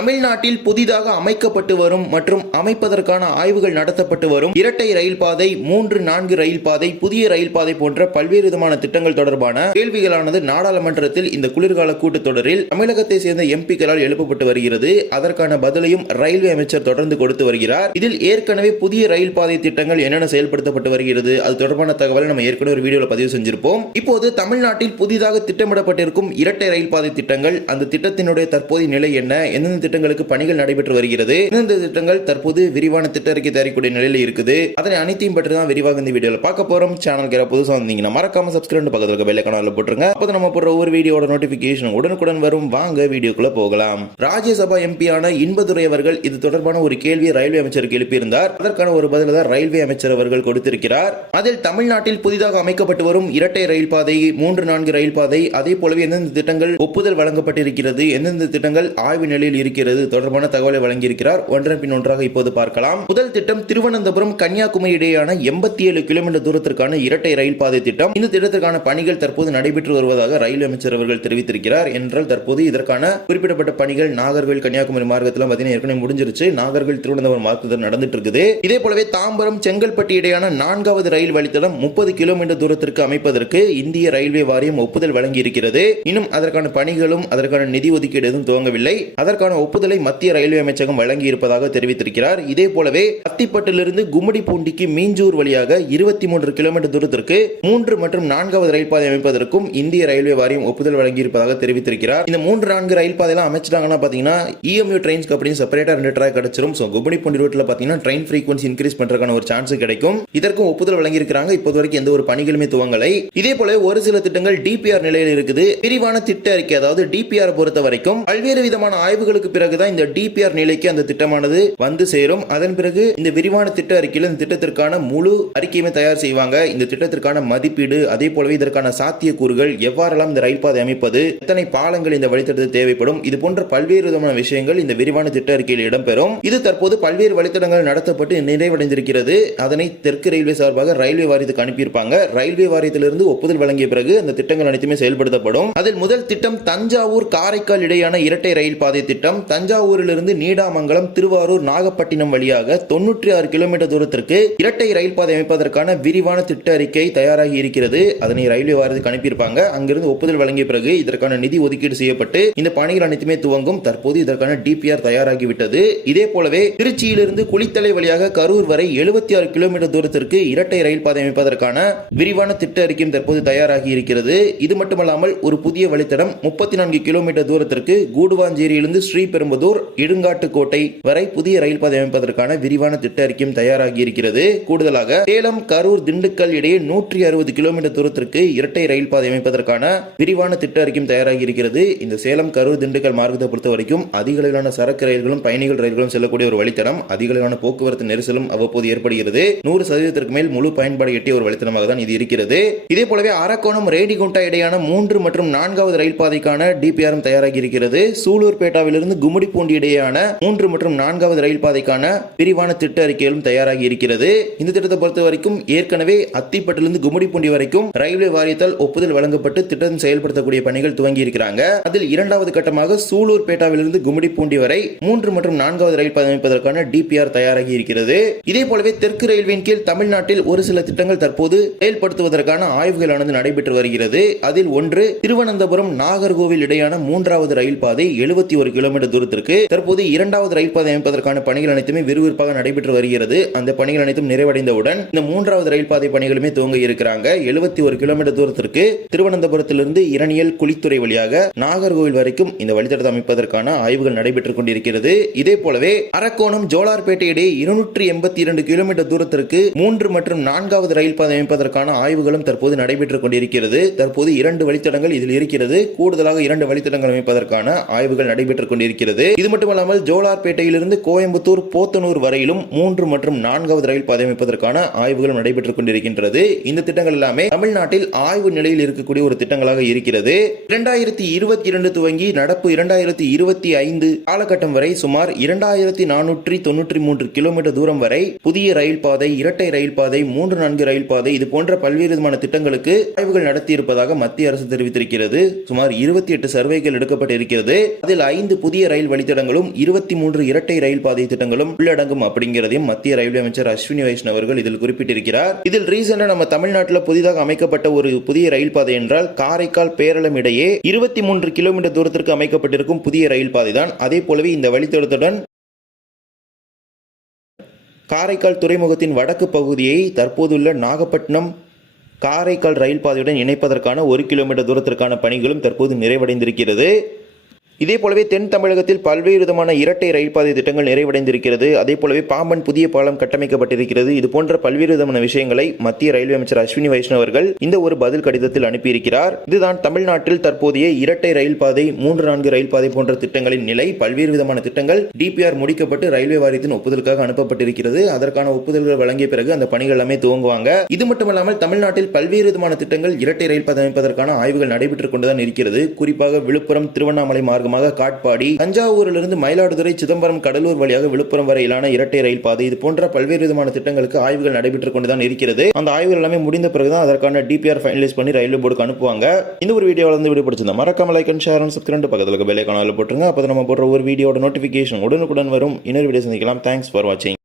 தமிழ்நாட்டில் புதிதாக அமைக்கப்பட்டு வரும் மற்றும் அமைப்பதற்கான ஆய்வுகள் நடத்தப்பட்டு வரும் இரட்டை ரயில் பாதை மூன்று நான்கு ரயில் பாதை புதிய ரயில் பாதை போன்ற பல்வேறு விதமான திட்டங்கள் தொடர்பான கேள்விகளானது நாடாளுமன்றத்தில் இந்த குளிர்கால கூட்டத்தொடரில் தமிழகத்தை சேர்ந்த எம்பிக்களால் எழுப்பப்பட்டு வருகிறது. அதற்கான பதிலையும் ரயில்வே அமைச்சர் தொடர்ந்து கொடுத்து வருகிறார். இதில் ஏற்கனவே புதிய ரயில் பாதை திட்டங்கள் என்னென்ன செயல்படுத்தப்பட்டு வருகிறது அது தொடர்பான தகவலை நம்ம ஏற்கனவே ஒரு வீடியோல பதிவு செஞ்சிருப்போம். இப்போது தமிழ்நாட்டில் புதிதாக திட்டமிடப்பட்டிருக்கும் இரட்டை ரயில் பாதை திட்டங்கள் அந்த திட்டத்தினுடைய தற்போதைய நிலை என்ன எந்தெந்த திட்டங்களுக்கு பணிகள் நடைபெற்று வருகிறது. இந்த திட்டங்கள் தற்போது விரிவான திட்ட அறிக்கை தயாரிக்கக்கூடிய நிலையில் இருக்குது. அதனை அனைத்தையும் பற்றி தான் விரிவாக இந்த வீடியோல பார்க்க போறோம். சேனல் கேர புதுசா வந்தீங்கன்னா மறக்காம சப்ஸ்கிரைப் பக்கத்துல இருக்க பெல் ஐக்கான போட்டுருங்க. அப்போ நம்ம போடுற ஒவ்வொரு வீடியோட நோட்டிபிகேஷன் உடனுக்குடன் வரும். வாங்க வீடியோக்குள்ள போகலாம். ராஜ்யசபா எம்பியான இன்பதுரை அவர்கள் இது தொடர்பான ஒரு கேள்வியை ரயில்வே அமைச்சருக்கு எழுப்பியிருந்தார். அதற்கான ஒரு பதில தான் ரயில்வே அமைச்சர் அவர்கள் கொடுத்திருக்கிறார். அதில் தமிழ்நாட்டில் புதிதாக அமைக்கப்பட்டு வரும் இரட்டை ரயில் பாதை மூன்று நான்கு ரயில் பாதை அதே போலவே எந்தெந்த திட்டங்கள் ஒப்புதல் வழங்கப்பட்டிருக்கிறது எந்தெந்த திட்டங்கள் ஆய்வு நிலையில் இருக்கிறது இருக்கிறது. தொடர்பான தகவலை வழங்கியிருக்கிறார். ஒன்றன் பின் ஒன்றாக இப்போது பார்க்கலாம். முதல் திட்டம் திருவனந்தபுரம் கன்னியாகுமரி இடையேயான எண்பத்தி ஏழு கிலோமீட்டர் தூரத்திற்கான இரட்டை ரயில் பாதை திட்டம். இந்த திட்டத்திற்கான பணிகள் தற்போது நடைபெற்று வருவதாக ரயில்வே அமைச்சர் அவர்கள் தெரிவித்திருக்கிறார். என்றால் தற்போது இதற்கான குறிப்பிடப்பட்ட பணிகள் நாகர்கோவில் கன்னியாகுமரி மார்க்கத்தில் பார்த்தீங்கன்னா ஏற்கனவே முடிஞ்சிருச்சு. நாகர்கோவில் திருவனந்தபுரம் மார்க்கத்தில் நடந்துட்டு இருக்குது இதே போலவே தாம்பரம் செங்கல்பட்டு இடையான நான்காவது ரயில் வழித்தடம் முப்பது கிலோமீட்டர் தூரத்திற்கு அமைப்பதற்கு இந்திய ரயில்வே வாரியம் ஒப்புதல் வழங்கி இருக்கிறது இன்னும் அதற்கான பணிகளும் அதற்கான நிதி ஒதுக்கீடு எதுவும் துவங்கவில்லை. அதற்கான ஒப்புதலை மத்திய ரயில்வே அமைச்சகம் வழங்கியிருப்பதாக தெரிவித்திருக்கிறார். இதே போலவே அத்திப்பட்டிலிருந்து கும்மிடிப்பூண்டிக்கு மீஞ்சூர் வழியாக இருபத்தி மூன்று கிலோமீட்டர் தூரத்திற்கு மூன்று மற்றும் நான்காவது ரயில் பாதை அமைப்பதற்கும் இந்திய ரயில்வே வாரியம் ஒப்புதல் வழங்கியிருப்பதாக தெரிவித்திருக்கிறார். இந்த மூன்று நான்கு ரயில் பாதையெல்லாம் அமைச்சிட்டாங்கன்னா பாத்தீங்கன்னா இஎம்யூ ட்ரெயின்ஸ்க்கு அப்படின்னு செப்பரேட்டா ரெண்டு ட்ராக் கிடைச்சிரும் ஸோ கும்மிடிப்பூண்டி ரூட்ல பாத்தீங்கன்னா ட்ரெயின் ஃப்ரீக்வன்சி இன்க்ரீஸ் பண்றதுக்கான ஒரு சான்ஸ் கிடைக்கும். இதற்கும் ஒப்புதல் வழங்கியிருக்கிறாங்க. இப்போது வரைக்கும் எந்த ஒரு பணிகளுமே துவங்கலை. இதே போல ஒரு சில திட்டங்கள் டிபிஆர் நிலையில் இருக்குது. விரிவான திட்ட அறிக்கை அதாவது டிபிஆர் பொறுத்த வரைக்கும் பல்வேறு விதமான ஆய்வுகளுக்கு பிறகுதான் இந்த டிபிஆர் நிலைக்கு அந்த திட்டமானது வந்து சேரும். அதன் பிறகு இந்த விரிவான திட்ட அறிக்கையில் இந்த திட்டத்திற்கான முழு அறிக்கையுமே தயார் செய்வாங்க. இந்த திட்டத்திற்கான மதிப்பீடு அதே போலவே இதற்கான சாத்தியக்கூறுகள் எவ்வாறெல்லாம் இந்த ரயில் பாதை அமைப்பது எத்தனை பாலங்கள் இந்த வழித்தடத்தில் தேவைப்படும் இது போன்ற பல்வேறு விதமான விஷயங்கள் இந்த விரிவான திட்ட அறிக்கையில் இடம்பெறும். இது தற்போது பல்வேறு வழித்தடங்கள் நடத்தப்பட்டு நிறைவடைந்திருக்கிறது. அதனை தெற்கு ரயில்வே சார்பாக ரயில்வே வாரியத்துக்கு அனுப்பியிருப்பாங்க. ரயில்வே வாரியத்திலிருந்து ஒப்புதல் வழங்கிய பிறகு அந்த திட்டங்கள் அனைத்துமே செயல்படுத்தப்படும். அதில் முதல் திட்டம் தஞ்சாவூர் காரைக்கால் இடையான இரட்டை ரயில் பாதை திட்டம். தஞ்சாவூரிலிருந்து நீடாமங்கலம் திருவாரூர் நாகப்பட்டினம் வழியாக தொன்னூற்றி ஆறு கிலோமீட்டர் தூரத்திற்கு இரட்டை ரயில் பாதை அமைப்பதற்கான விரிவான திட்ட அறிக்கை தயாராகி இருக்கிறது. அதனை ரயில்வே வாரத்துக்கு அனுப்பியிருப்பாங்க. அங்கிருந்து ஒப்புதல் வழங்கிய பிறகு இதற்கான நிதி ஒதுக்கீடு செய்யப்பட்டு இந்த பணிகள் அனைத்துமே துவங்கும். தற்போது இதற்கான டிபிஆர் தயாராகிவிட்டது. இதே போலவே திருச்சியிலிருந்து குளித்தலை வழியாக கரூர் வரை எழுபத்தி ஆறு கிலோமீட்டர் தூரத்திற்கு இரட்டை ரயில் பாதை அமைப்பதற்கான விரிவான திட்ட அறிக்கையும் தற்போது தயாராகி இருக்கிறது. இது மட்டுமல்லாமல் ஒரு புதிய வழித்தடம் முப்பத்தி நான்கு கிலோமீட்டர் தூரத்திற்கு கூடுவாஞ்சேரியிலிருந்து ஸ்ரீபெரும்புதூர் இடுங்காட்டுக்கோட்டை வரை புதிய ரயில் பாதை அமைப்பதற்கான விரிவான திட்ட அறிக்கையும் தயாராகி இருக்கிறது கூடுதலாக சேலம் கரூர் திண்டுக்கல் இடையே நூற்றி அறுபது கிலோமீட்டர் தூரத்திற்கு இரட்டை ரயில் பாதை அமைப்பதற்கான விரிவான திட்ட அறிக்கையும் தயாராகி இருக்கிறது இந்த சேலம் கரூர் திண்டுக்கல் மார்க்கத்தை பொறுத்த வரைக்கும் அதிக அளவிலான சரக்கு ரயில்களும் பயணிகள் ரயில்களும் செல்லக்கூடிய ஒரு வழித்தடம். அதிக அளவிலான போக்குவரத்து நெரிசலும் அவ்வப்போது ஏற்படுகிறது. நூறு சதவீதத்திற்கு மேல் முழு பயன்பாடு எட்டிய ஒரு வழித்தடமாக தான் இது இருக்கிறது. இதே போலவே அரக்கோணம் ரேடிகுண்டா இடையான மூன்று மற்றும் நான்காவது ரயில் பாதைக்கான டிபிஆரும் தயாராகி இருக்கிறது சூலூர்பேட்டாவிலிருந்து கும்மிடிப்பூண்டி இடையேயான மூன்று மற்றும் நான்காவது ரயில் பாதைக்கான விரிவான திட்ட அறிக்கைகளும் தயாராகி இருக்கிறது. இந்த திட்டத்தை பொறுத்த வரைக்கும் ஏற்கனவே அத்திப்பட்டிலிருந்து கும்மிடிப்பூண்டி வரைக்கும் ரயில்வே வாரியத்தால் ஒப்புதல் வழங்கப்பட்டு திட்டம் செயல்படுத்தக்கூடிய பணிகள் துவங்கி இருக்கிறாங்க. அதில் இரண்டாவது கட்டமாக சூலூர் பேட்டாவிலிருந்து கும்மிடிப்பூண்டி வரை மூன்று மற்றும் நான்காவது ரயில் பாதை அமைப்பதற்கான டிபிஆர் தயாராகி இருக்கிறது. இதே போலவே தெற்கு ரயில்வேயின் கீழ் தமிழ்நாட்டில் ஒரு சில திட்டங்கள் தற்போது செயல்படுத்துவதற்கான ஆய்வுகளானது நடைபெற்று வருகிறது. அதில் ஒன்று திருவனந்தபுரம் நாகர்கோவில் இடையான மூன்றாவது ரயில் பாதை எழுபத்தி ஒரு கிலோமீட்டர் தூரத்திற்கு. தற்போது இரண்டாவது ரயில் பாதை அமைப்பதற்கான பணிகள் அனைத்துமே விறுவிறுப்பாக நடைபெற்று வருகிறது. அந்த பணிகள் அனைத்தும் நிறைவடைந்தவுடன் இந்த மூன்றாவது ரயில் பாதை பணிகளுமே துவங்க இருக்கிறாங்க. எழுபத்தி ஒரு கிலோமீட்டர் தூரத்திற்கு திருவனந்தபுரத்திலிருந்து இரணியல் குளித்துறை வழியாக நாகர்கோவில் வரைக்கும் இந்த வழித்தடத்தை அமைப்பதற்கான ஆய்வுகள் நடைபெற்றுக் கொண்டிருக்கிறது. இதே போலவே அரக்கோணம் ஜோலார்பேட்டை இடையே இருநூற்றி எண்பத்தி இரண்டு கிலோமீட்டர் தூரத்திற்கு மூன்று மற்றும் நான்காவது ரயில் பாதை அமைப்பதற்கான ஆய்வுகளும் தற்போது நடைபெற்றுக் கொண்டிருக்கிறது. தற்போது இரண்டு வழித்தடங்கள் இதில் இருக்கிறது. கூடுதலாக இரண்டு வழித்தடங்கள் அமைப்பதற்கான ஆய்வுகள் நடைபெற்றுக் கொண்டிருக்கிறது. இது மட்டுமல்லாமல் ஜோலார்பேட்டையிலிருந்து கோயம்புத்தூர் போத்தனூர் வரையிலும் மூன்று மற்றும் நான்காவது ரயில் பாதை அமைப்பதற்கான ஆய்வுகள் நடைபெற்றுக் கொண்டிருக்கின்றது. இந்த திட்டங்கள் எல்லாமே தமிழ்நாட்டில் ஆய்வு நிலையில் இருக்கக்கூடிய ஒரு திட்டங்களாக இருக்கிறது. இரண்டாயிரத்தி இருபத்தி இரண்டு துவங்கி நடப்பு இரண்டாயிரத்தி இருபத்தி ஐந்து காலகட்டம் வரை சுமார் இரண்டாயிரத்தி நானூற்றி தொன்னூற்றி மூன்று கிலோமீட்டர் தூரம் வரை புதிய ரயில் பாதை இரட்டை ரயில் பாதை மூன்று நான்கு ரயில் பாதை இது போன்ற பல்வேறு விதமான திட்டங்களுக்கு ஆய்வுகள் நடத்தியிருப்பதாக மத்திய அரசு தெரிவித்திருக்கிறது. சுமார் இருபத்தி எட்டு சர்வேகள் எடுக்கப்பட்டிருக்கிறது. அதில் ஐந்து புதிய ரயில் வழித்தடங்களும் இருபத்தி மூன்று இரட்டை ரயில் பாதை திட்டங்களும் உள்ளடங்கும் அப்படிங்கிறதையும் மத்திய ரயில்வே அமைச்சர் அஸ்வினி வைஷ்ணவ் அவர்கள் இதில் குறிப்பிட்டிருக்கிறார். இதில் ரீசெண்டா நம்ம தமிழ்நாட்டில் புதிதாக அமைக்கப்பட்ட ஒரு புதிய ரயில் பாதை என்றால் காரைக்கால் பேரளம் இடையே இருபத்தி மூன்று கிலோமீட்டர் தூரத்திற்கு அமைக்கப்பட்டிருக்கும் புதிய ரயில் பாதை தான் அதே போலவே இந்த வழித்தடத்துடன் காரைக்கால் துறைமுகத்தின் வடக்கு பகுதியை தற்போதுள்ள நாகப்பட்டினம் காரைக்கால் ரயில் பாதையுடன் இணைப்பதற்கான ஒரு கிலோமீட்டர் தூரத்திற்கான பணிகளும் தற்போது நிறைவடைந்திருக்கிறது. இதே போலவே தென் தமிழகத்தில் பல்வேறு விதமான இரட்டை ரயில் பாதை திட்டங்கள் நிறைவடைந்திருக்கிறது. அதே போலவே பாம்பன் புதிய பாலம் கட்டமைக்கப்பட்டிருக்கிறது. இது போன்ற பல்வேறு விதமான விஷயங்களை மத்திய ரயில்வே அமைச்சர் அஸ்வினி வைஷ்ணவ் அவர்கள் இந்த ஒரு பதில் கடிதத்தில் அனுப்பியிருக்கிறார். இதுதான் தமிழ்நாட்டில் தற்போதைய இரட்டை ரயில் பாதை மூன்று நான்கு ரயில் பாதை போன்ற திட்டங்களின் நிலை. பல்வேறு விதமான திட்டங்கள் டிபிஆர் முடிக்கப்பட்டு ரயில்வே வாரியத்தின் ஒப்புதலுக்காக அனுப்பப்பட்டிருக்கிறது. அதற்கான ஒப்புதல்கள் வழங்கிய பிறகு அந்த பணிகள் எல்லாமே துவங்குவாங்க. இது மட்டுமல்லாமல் தமிழ்நாட்டில் பல்வேறு விதமான திட்டங்கள் இரட்டை ரயில் பாதை அமைப்பதற்கான ஆய்வுகள் நடைபெற்றுக் கொண்டுதான் இருக்கிறது. குறிப்பாக விழுப்புரம் திருவண்ணாமலை மார்க்கமாக காட்பாடி தஞ்சாவூரிலிருந்து மயிலாடுதுறை சிதம்பரம் கடலூர் வழியாக விழுப்புரம் வரையிலான இரட்டை ரயில் பாதை. இது போன்ற பல்வேறு விதமான திட்டங்களுக்கு ஆய்வுகள் நடைபெற்றுக் கொண்டுதான் இருக்கிறது. அந்த ஆய்வுகள் எல்லாமே முடிந்த பிறகுதான் அதற்கான டிபிஆர் ஃபைனலைஸ் பண்ணி ரயில்வே போர்டுக்கு அனுப்புவாங்க. இந்த ஒரு வீடியோவில் வந்து வீடியோ பிடிச்சிருந்தா மறக்காம like and share and subscribe பக்கத்தில் பெல் ஐக்கானில் போட்டுருங்க. அப்போ நம்ம போடுற ஒரு வீடியோட நோட்டிஃபிகேஷன் உடனுக்குடன் வரும். இன்னொரு வீடியோ சந்திக்கலாம். தேங்க்ஸ் ஃபார் வாட்சிங்